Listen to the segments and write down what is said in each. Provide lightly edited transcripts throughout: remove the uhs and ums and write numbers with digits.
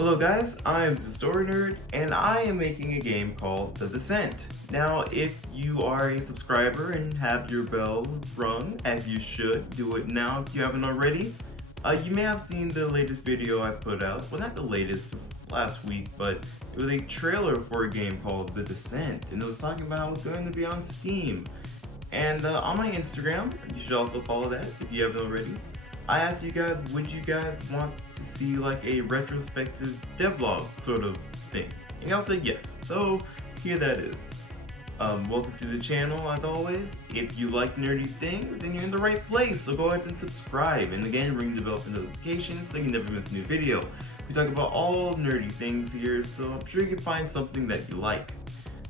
Hello guys, I'm the Story Nerd, and I am making a game called The Descent. Now, if you are a subscriber and have your bell rung, as you should, do it now if you haven't already. You may have seen the latest video I put out, well not the latest, last week, but it was a trailer for a game called The Descent, and it was talking about how it's going to be on Steam. And on my Instagram, you should also follow that if you haven't already. I asked you guys, would you guys want to see like a retrospective devlog sort of thing? And y'all said yes, so here that is. Welcome to the channel as always. If you like nerdy things, then you're in the right place, so go ahead and subscribe. And again, ring the bell for notifications so you never miss a new video. We talk about all nerdy things here, so I'm sure you can find something that you like.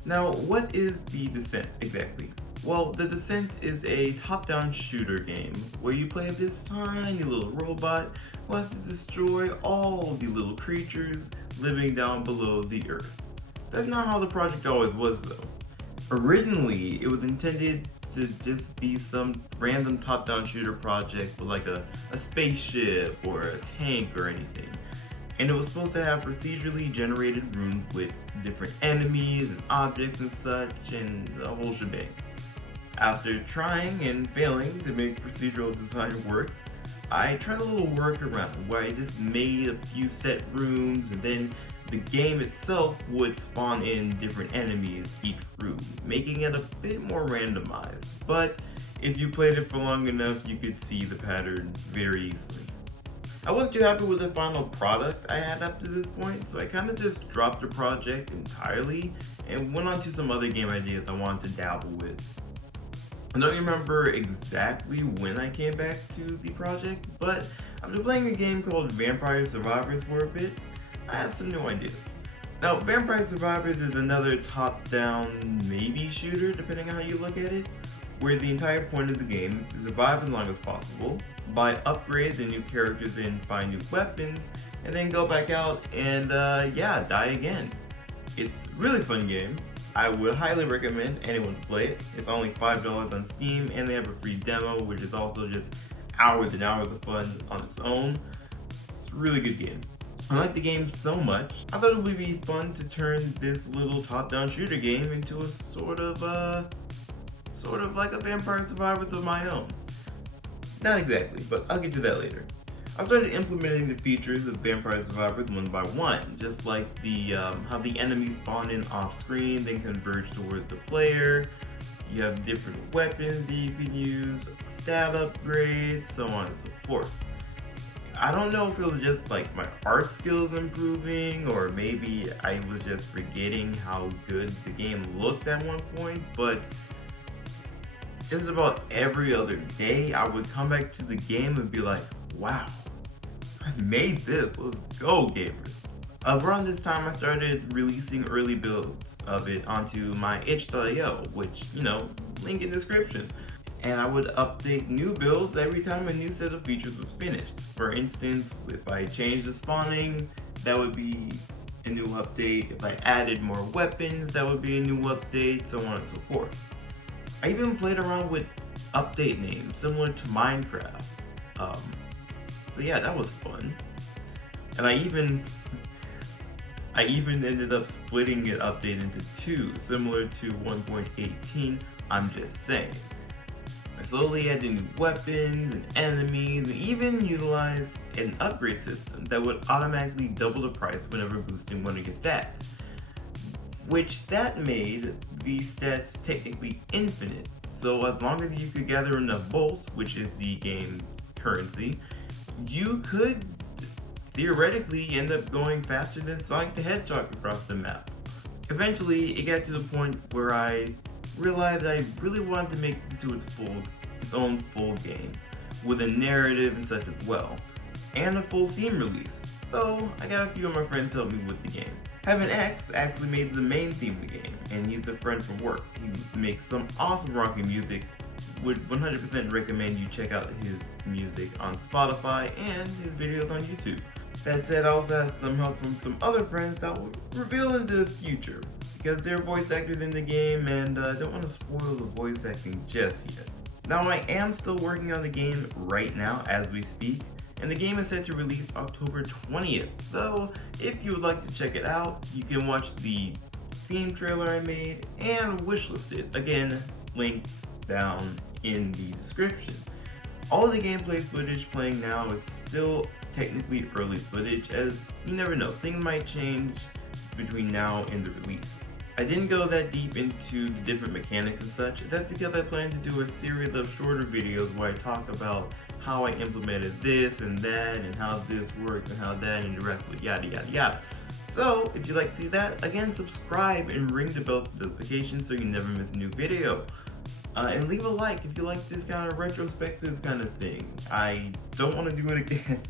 Now, what is The Descent exactly? Well, The Descent is a top-down shooter game where you play this tiny little robot who has to destroy all the little creatures living down below the earth. That's not how the project always was though. Originally, it was intended to just be some random top-down shooter project with like a spaceship or a tank or anything. And it was supposed to have procedurally generated rooms with different enemies and objects and such, and the whole shebang. After trying and failing to make procedural design work, I tried a little workaround where I just made a few set rooms and then the game itself would spawn in different enemies each room, making it a bit more randomized. But if you played it for long enough, you could see the pattern very easily. I wasn't too happy with the final product I had after this point, so I kind of just dropped the project entirely and went on to some other game ideas I wanted to dabble with. I don't remember exactly when I came back to the project, but after playing a game called Vampire Survivors for a bit, I had some new ideas. Now, Vampire Survivors is another top-down maybe shooter, depending on how you look at it, where the entire point of the game is to survive as long as possible, buy upgrades and new characters and find new weapons, and then go back out and die again. It's a really fun game. I would highly recommend anyone to play it. It's only $5 on Steam, and they have a free demo, which is also just hours and hours of fun on its own. It's a really good game. I like the game so much, I thought it would be fun to turn this little top-down shooter game into a sort of like a Vampire Survivors of my own. Not exactly, but I'll get to that later. I started implementing the features of Vampire Survivors one by one, just like the how the enemies spawn in off screen, then converge towards the player. You have different weapons that you can use, stat upgrades, so on and so forth. I don't know if it was just like my art skills improving, or maybe I was just forgetting how good the game looked at one point, but just about every other day I would come back to the game and be like, wow, I made this, let's go gamers. Around this time I started releasing early builds of it onto my itch.io, which, link in description. And I would update new builds every time a new set of features was finished. For instance, if I changed the spawning, that would be a new update. If I added more weapons, that would be a new update, so on and so forth. I even played around with update names similar to Minecraft. So yeah, that was fun. And I even ended up splitting an update into two, similar to 1.18, I'm just saying. I slowly added new weapons and enemies, and even utilized an upgrade system that would automatically double the price whenever boosting one of your stats. Which that made the stats technically infinite, so as long as you could gather enough bolts, which is the game's currency, you could theoretically end up going faster than Sonic the Hedgehog across the map. Eventually, it got to the point where I realized I really wanted to make it to its own full game, with a narrative and such as well, and a full theme release, so I got a few of my friends to help me with the game. Heaven X actually made the main theme of the game, and he's a friend from work. He makes some awesome rocking music. Would 100% recommend you check out his music on Spotify and his videos on YouTube. That said, I also had some help from some other friends that will reveal in the future, because they're voice actors in the game and I don't want to spoil the voice acting just yet. Now I am still working on the game right now as we speak, and the game is set to release October 20th. So if you would like to check it out, you can watch the theme trailer I made and wishlist it. Again, links down in the description. All of the gameplay footage playing now is still technically early footage, as you never know, things might change between now and the release. I didn't go that deep into the different mechanics and such. That's because I plan to do a series of shorter videos where I talk about how I implemented this and that, and how this works and how that interacts with yada yada yada. So if you'd like to see that, again, subscribe and ring the bell for notifications so you never miss a new video. And leave a like if you like this kind of retrospective kind of thing. I don't want to do it again.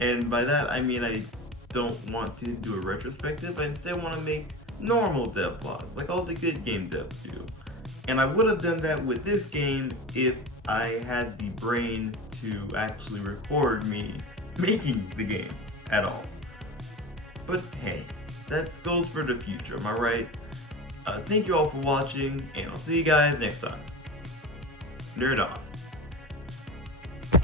And by that I mean I don't want to do a retrospective. I instead want to make normal dev vlogs, like all the good game devs do. And I would have done that with this game if I had the brain to actually record me making the game at all. But hey, that goes for the future, am I right? Thank you all for watching, and I'll see you guys next time. Nerd on.